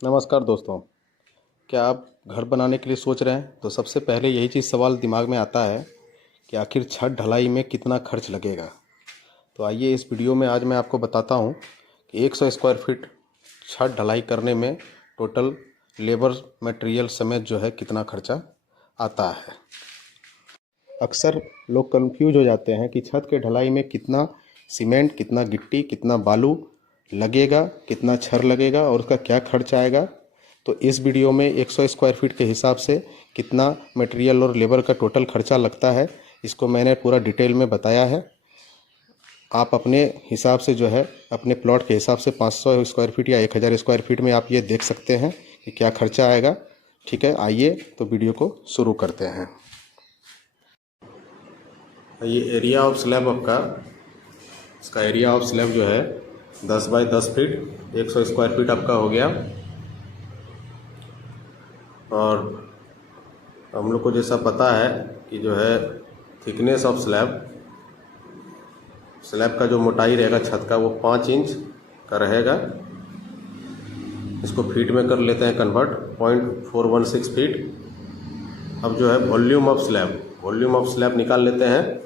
नमस्कार दोस्तों। क्या आप घर बनाने के लिए सोच रहे हैं तो सबसे पहले यही चीज़ सवाल दिमाग में आता है कि आखिर छत ढलाई में कितना खर्च लगेगा। तो आइए इस वीडियो में आज मैं आपको बताता हूं कि 100 स्क्वायर फीट छत ढलाई करने में टोटल लेबर मटेरियल समेत जो है कितना खर्चा आता है। अक्सर लोग कंफ्यूज हो जाते हैं कि छत के ढलाई में कितना सीमेंट, कितना गिट्टी, कितना बालू लगेगा, कितना छड़ लगेगा और उसका क्या खर्च आएगा। तो इस वीडियो में 100 स्क्वायर फीट के हिसाब से कितना मटेरियल और लेबर का टोटल खर्चा लगता है, इसको मैंने पूरा डिटेल में बताया है। आप अपने हिसाब से जो है अपने प्लॉट के हिसाब से 500 स्क्वायर फीट या 1000 स्क्वायर फीट में आप ये देख सकते हैं कि क्या खर्चा आएगा। ठीक है, आइए तो वीडियो को शुरू करते हैं। ये एरिया ऑफ स्लैब आपका, इसका एरिया ऑफ स्लैब जो है 10 बाई 10 फीट 100 स्क्वायर फीट आपका हो गया। और हम लोग को जैसा पता है कि जो है थिकनेस ऑफ स्लैब का जो मोटाई रहेगा छत का वो 5 इंच का रहेगा। इसको फीट में कर लेते हैं कन्वर्ट, 0.416 फीट। अब जो है वॉल्यूम ऑफ स्लैब निकाल लेते हैं,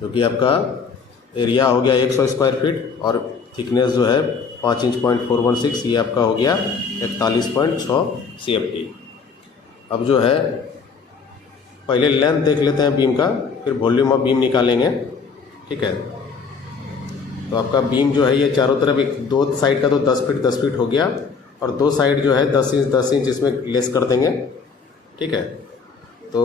जो कि आपका एरिया हो गया 100 स्क्वायर फीट और थिकनेस जो है 5 इंच 0.416, ये आपका हो गया 41.6 CFT। अब जो है पहले लेंथ देख लेते हैं बीम का, फिर वॉल्यूम ऑफ बीम निकालेंगे। ठीक है, तो आपका बीम जो है ये चारों तरफ दो साइड का तो 10 फीट हो गया और दो साइड जो है 10 इंच इसमें लेस कर देंगे। ठीक है, तो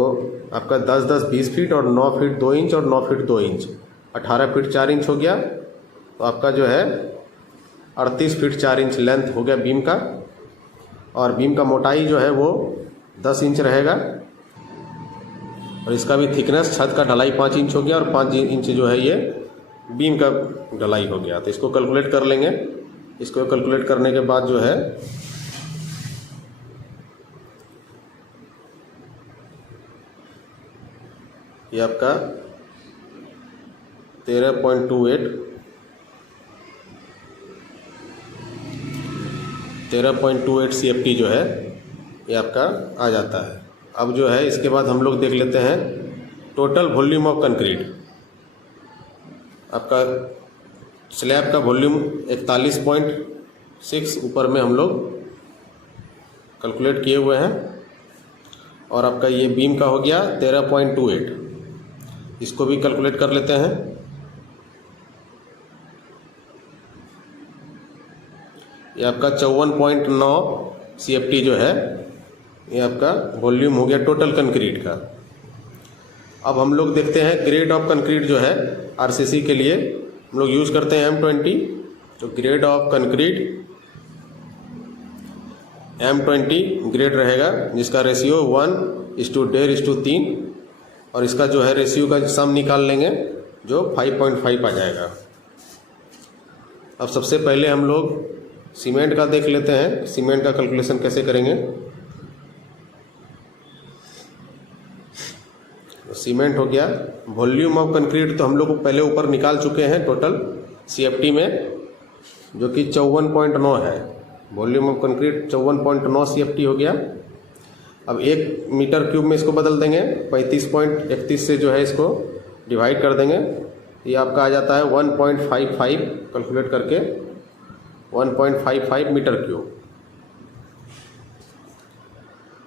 आपका 10 20 फीट और 9 फीट 2 इंच और 9 फीट 2 इंच 18 फीट 4 इंच हो गया। तो आपका जो है 38 फीट 4 इंच लेंथ हो गया बीम का। और बीम का मोटाई जो है वो 10 इंच रहेगा और इसका भी थिकनेस, छत का ढलाई 5 इंच हो गया और 5 इंच जो है ये बीम का ढलाई हो गया। तो इसको कैलकुलेट कर लेंगे। इसको कैलकुलेट करने के बाद जो है ये आपका 13.28 CFT जो है ये आपका आ जाता है। अब जो है इसके बाद हम लोग देख लेते हैं टोटल वॉल्यूम ऑफ कंक्रीट। आपका स्लैब का वॉल्यूम 41.6 ऊपर में हम लोग कैलकुलेट किए हुए हैं और आपका ये बीम का हो गया 13.28। इसको भी कैलकुलेट कर लेते हैं। ये आपका 54.9 CFT जो है ये आपका वॉल्यूम हो गया टोटल कंक्रीट का। अब हम लोग देखते हैं ग्रेड ऑफ कंक्रीट जो है RCC के लिए हम लोग यूज़ करते हैं M20। तो grade of concrete M20 grade रहेगा, जिसका रेशियो 1:1.5:3 और इसका जो है रेशियो का सम निकाल लेंगे जो 5.5 आ जाएगा। अब सबसे पहले हम लोग सीमेंट का देख लेते हैं, सीमेंट का कैलकुलेशन कैसे करेंगे। सीमेंट हो गया, वॉल्यूम ऑफ कंक्रीट तो हम लोग पहले ऊपर निकाल चुके हैं टोटल CFT में, जो कि 54.9 है। वॉल्यूम ऑफ कंक्रीट 54.9 CFT हो गया। अब 1 मीटर क्यूब में इसको बदल देंगे, 35.31 से जो है इसको डिवाइड कर देंगे। ये आपका आ जाता है 1.55 कैलकुलेट करके 1.55 मीटर क्यूब।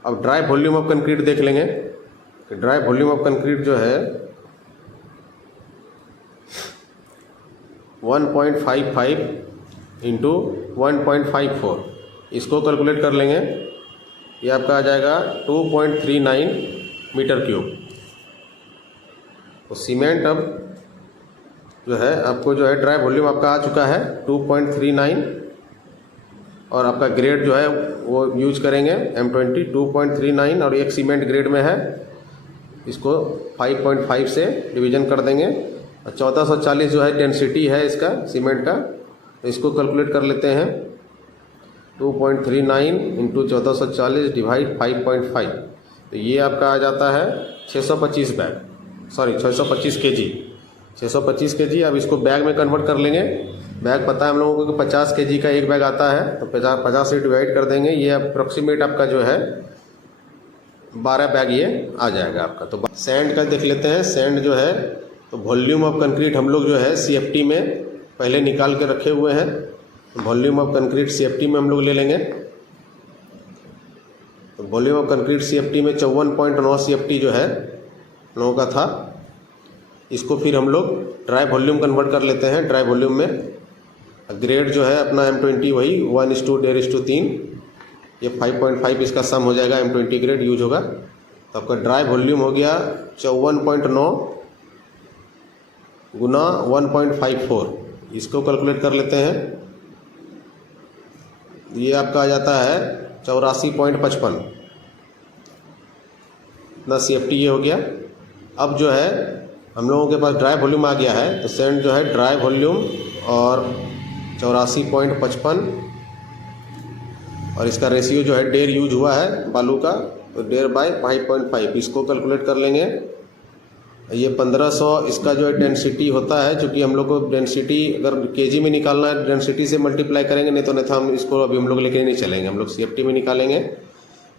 अब ड्राई वॉल्यूम ऑफ कंक्रीट देख लेंगे। ड्राई वॉल्यूम ऑफ कंक्रीट जो है 1.55 इंटू 1.54, इसको कैलकुलेट कर लेंगे। ये आपका आ जाएगा 2.39 मीटर क्यूब। तो सीमेंट अब जो है आपको जो है ड्राई वॉल्यूम आपका आ चुका है 2.39 और आपका ग्रेड जो है वो यूज करेंगे M20 2.39 और एक सीमेंट ग्रेड में है, इसको 5.5 से डिवीज़न कर देंगे। 1440 जो है डेंसिटी है इसका सीमेंट का, तो इसको कैलकुलेट कर लेते हैं। 2.39 इंटू 1440 डिवाइड 5.5, तो ये आपका आ जाता है 625 kg। 625 kg। अब इसको बैग में कन्वर्ट कर लेंगे। बैग पता है हम लोगों को कि 50 kg का एक बैग आता है, तो 50 से डिवाइड कर देंगे। ये अप्रॉक्सीमेट आपका जो है 12 बैग ये आ जाएगा आपका। तो सैंड का देख लेते हैं। सैंड जो है तो वॉल्यूम ऑफ कंक्रीट हम लोग जो है CFT में पहले निकाल के रखे हुए हैं। वॉल्यूम ऑफ कंक्रीट CFT में हम लोग ले लेंगे। तो वॉल्यूम ऑफ कंक्रीट CFT में 54.9 CFT जो है लोगों का था। इसको फिर हम लोग ड्राई वॉल्यूम कन्वर्ट कर लेते हैं। ड्राई वॉल्यूम में ग्रेड जो है अपना M20 वही 1:1:3, ये 5.5 इसका सम हो जाएगा। M20 ग्रेड यूज होगा। तो आपका ड्राई वॉल्यूम हो गया 54.9 गुना 1.54। इसको कैलकुलेट कर लेते हैं। ये आपका आ जाता है 84.55 इतना CFT ये हो गया। अब जो है हम लोगों के पास ड्राई वॉल्यूम आ गया है, तो सैंड जो है ड्राई वॉल्यूम और 84.55 और इसका रेशियो जो है डेढ़ यूज हुआ है बालू का, तो 1.5/5.5 इसको कैलकुलेट कर लेंगे। ये 1500 इसका जो है डेंसिटी होता है। चूँकि हम लोग को डेंसिटी अगर केजी में निकालना है, डेंसिटी से मल्टीप्लाई करेंगे, नहीं तो हम इसको अभी हम लोग लेके नहीं चलेंगे, हम लोग CFT में निकालेंगे।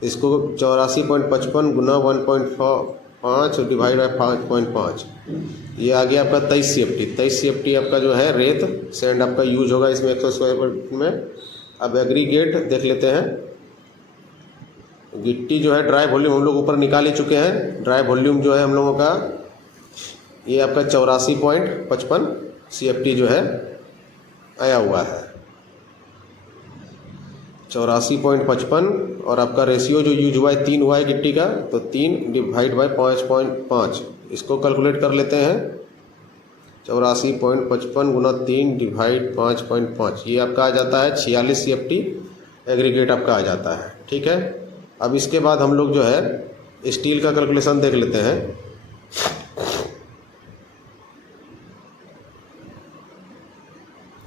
इसको 84.55 गुना 1.5 डिवाइड बाई 5.5, ये आ गया आपका 23 CFT। 23 CFT आपका जो है रेत सैंड आपका यूज होगा इसमें 100 स्क्वायर फीट में। अब एग्रीगेट देख लेते हैं। गिट्टी जो है ड्राई वॉल्यूम हम लोग ऊपर निकाल ही चुके हैं। ड्राई वॉल्यूम जो है हम लोगों का ये आपका 84.55 CFT जो है आया हुआ है। 84.55 और आपका रेशियो जो यूज हुआ है 3 हुआ है गिट्टी का, तो 3 डिवाइड बाई 5.5 इसको कैलकुलेट कर लेते हैं। 84.55 गुना 3 डिवाइड 5.5 ये आपका आ जाता है 46 CFT एग्रीगेट आपका आ जाता है। ठीक है। अब इसके बाद हम लोग जो है स्टील का कैलकुलेशन देख लेते हैं।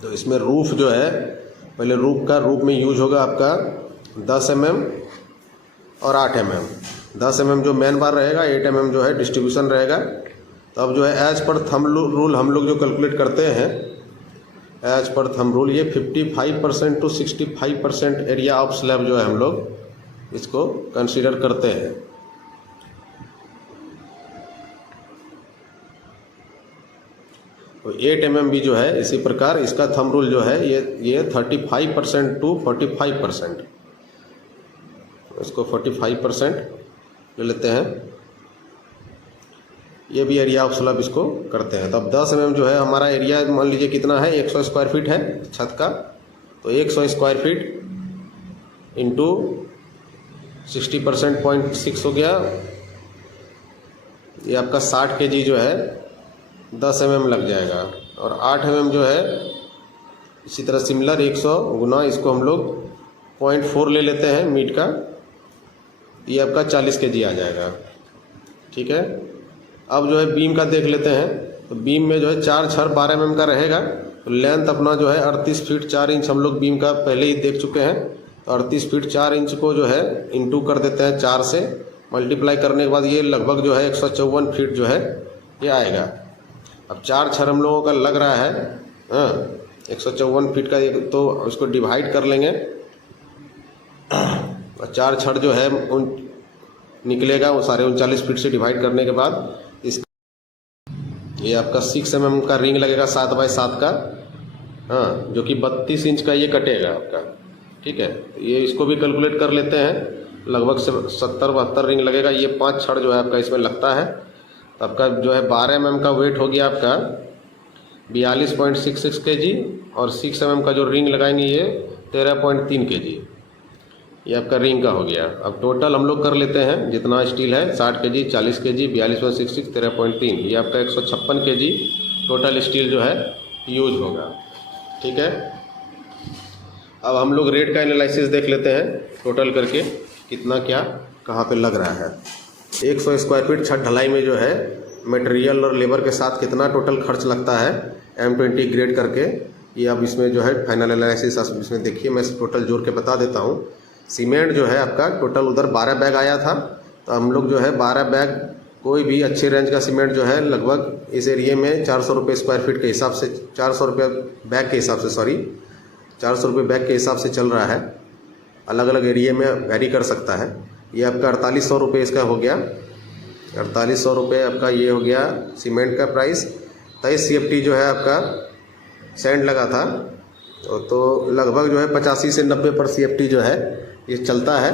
तो इसमें रूफ जो है पहले रूफ में यूज होगा आपका 10 mm और 8 mm। 10 mm जो मेन बार रहेगा, 8 mm जो है डिस्ट्रीब्यूशन रहेगा। तो अब जो है एज पर थंब रूल हम लोग जो कैलकुलेट करते हैं, एज पर थंब रूल ये 55% टू 65% एरिया ऑफ स्लैब जो है हम लोग इसको कंसीडर करते हैं। तो 8 mm भी जो है इसी प्रकार इसका थंब रूल जो है ये 35% टू 45%, इसको 45% ले लेते हैं। ये भी एरिया ऑफ स्लैब इसको करते हैं। तो अब 10 mm जो है हमारा एरिया मान लीजिए कितना है, 100 स्क्वायर फीट है छत का। तो 100 स्क्वायर फीट इंटू 60% 0.6 हो गया। ये आपका 60 kg जो है 10 mm लग जाएगा। और 8 mm जो है इसी तरह सिमिलर 100 गुना इसको हम लोग 0.4 ले लेते हैं मीट का, ये आपका 40 kg आ जाएगा। ठीक है। अब जो है बीम का देख लेते हैं। तो बीम में जो है 4 छड़ 12 mm का रहेगा। तो लेंथ अपना जो है 38 फीट 4 इंच हम लोग बीम का पहले ही देख चुके हैं। तो 38 फीट 4 इंच को जो है इंटू कर देते हैं 4 से, मल्टीप्लाई करने के बाद ये लगभग जो है 154 फीट जो है ये आएगा। अब 4 छड़ हम लोगों का लग रहा है 154 फीट का, तो उसको डिवाइड कर लेंगे। और 4 छड़ जो है उन निकलेगा वो सारे 39 फीट से डिवाइड करने के बाद इस ये आपका 6 mm का रिंग लगेगा 7 बाई 7 का, जो कि 32 इंच का ये कटेगा आपका। ठीक है। ये इसको भी कैलकुलेट कर लेते हैं। लगभग 70-72 रिंग लगेगा। ये 5 छड़ जो है आपका इसमें लगता है। तो आपका जो है 12 mm का वेट हो गया आपका 42.66 kg और 6 mm का जो रिंग लगाएंगे ये 13.3 kg ये आपका रिंग का हो गया। अब टोटल हम लोग कर लेते हैं जितना स्टील है 60 kg 40 kg 42.66 13.3 ये आपका 156 kg टोटल स्टील जो है यूज होगा। ठीक है। अब हम लोग रेट का एनालिसिस देख लेते हैं टोटल करके कितना क्या कहाँ पे लग रहा है। 100 स्क्वायर फीट छत ढलाई में जो है मटेरियल और लेबर के साथ कितना टोटल खर्च लगता है M20 ग्रेड करके, ये अब इसमें जो है फाइनल एनालिसिस इसमें देखिए। मैं टोटल जोड़ के बता देता हूँ। सीमेंट जो है आपका टोटल उधर 12 बैग आया था। तो हम लोग जो है 12 बैग कोई भी अच्छे रेंज का सीमेंट जो है लगभग इस एरिया में 400 रुपये स्क्वायर फीट के हिसाब से, 400 रुपये बैग के हिसाब से, सॉरी 400 रुपये बैग के हिसाब से चल रहा है। अलग अलग एरिया में वेरी कर सकता है। ये आपका 4800 रुपये इसका हो गया, 4800 रुपये आपका ये हो गया सीमेंट का प्राइस। 23 CFT जो है आपका सैंड लगा था तो लगभग जो है 85 से 90 पर CFT जो है ये चलता है।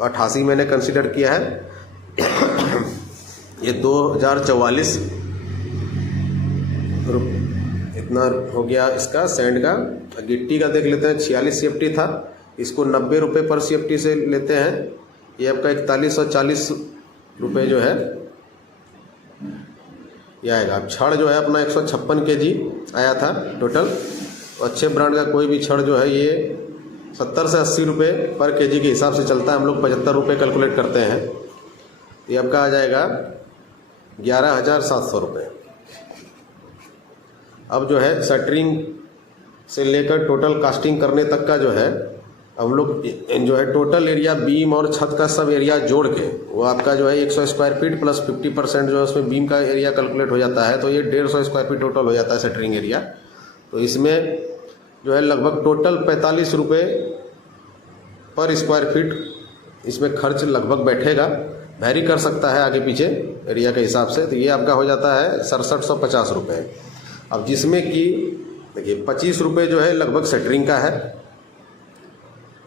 88 मैंने कंसिडर किया है। ये 2044 इतना हो गया इसका सैंड का। गिट्टी का देख लेते हैं, 46 CFT था, इसको 90 रुपये पर CFT से लेते हैं। ये आपका 4140 रुपये जो है ये आएगा। अब छड़ जो है अपना 156 kg आया था टोटल। अच्छे ब्रांड का कोई भी छड़ जो है ये 70 से 80 रुपये पर kg के हिसाब से चलता है। हम लोग 75 रुपये कैलकुलेट करते हैं। ये आपका आ जाएगा 11,700 रुपये। अब जो है शटरिंग से लेकर टोटल कास्टिंग करने तक का जो है हम लोग जो है टोटल एरिया बीम और छत का सब एरिया जोड़ के वो आपका जो है 100 स्क्वायर फीट प्लस 50% जो है उसमें बीम का एरिया कैलकुलेट हो जाता है। तो ये 150 स्क्वायर फीट टोटल हो जाता है शटरिंग एरिया। तो इसमें जो है लगभग टोटल 45 रुपये पर स्क्वायर फीट इसमें खर्च लगभग बैठेगा। वैरी कर सकता है आगे पीछे एरिया के हिसाब से। तो ये आपका हो जाता है 6750 रुपये। अब जिसमें कि देखिए 25 रुपये जो है लगभग शटरिंग का है,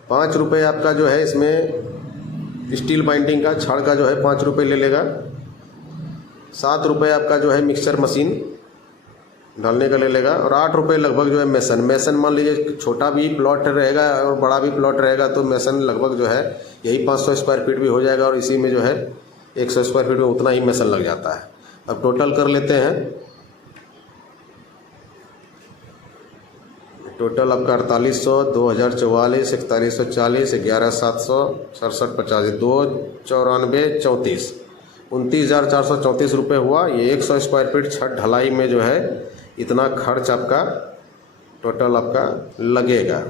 5 रुपये आपका जो है इसमें स्टील बाइंडिंग का छड़ का जो है 5 रुपये ले लेगा। 7 रुपये आपका जो है मिक्सचर मशीन डालने का ले लेगा। और 8 रुपये लगभग जो है मेसन मान लीजिए छोटा भी प्लॉट रहेगा और बड़ा भी प्लॉट रहेगा तो मेसन लगभग जो है यही 500 स्क्वायर फीट भी हो जाएगा और इसी में जो है 100 स्क्वायर फीट में उतना ही मेसन लग जाता है। अब टोटल कर लेते हैं। टोटल आपका 4800, 2044, 4140, 11700, 6750, 294, 34, 29,434 रुपये हुआ। ये 100 स्क्वायर फीट छत ढलाई में जो है इतना खर्च आपका टोटल आपका लगेगा।